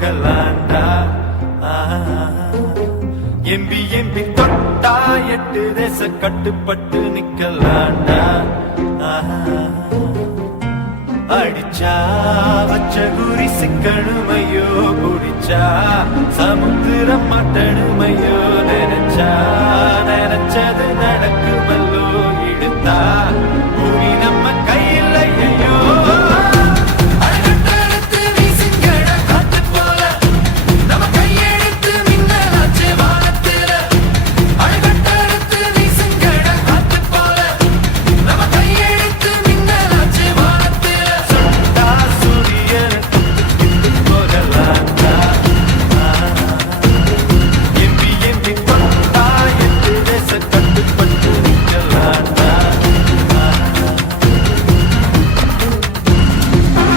போகலாண்டா. MP MP தொட்டா 8 தேச கட்டுப்பட்டு நிக்கலாண்டா. அடிச்சா வச்ச குறி சிக்கணுமையோ, குடிச்சா சமுத்திரம் மாட்டணுமையோ, நினைச்சா நினைச்சது நடக்குமல்லோ, இழுத்தா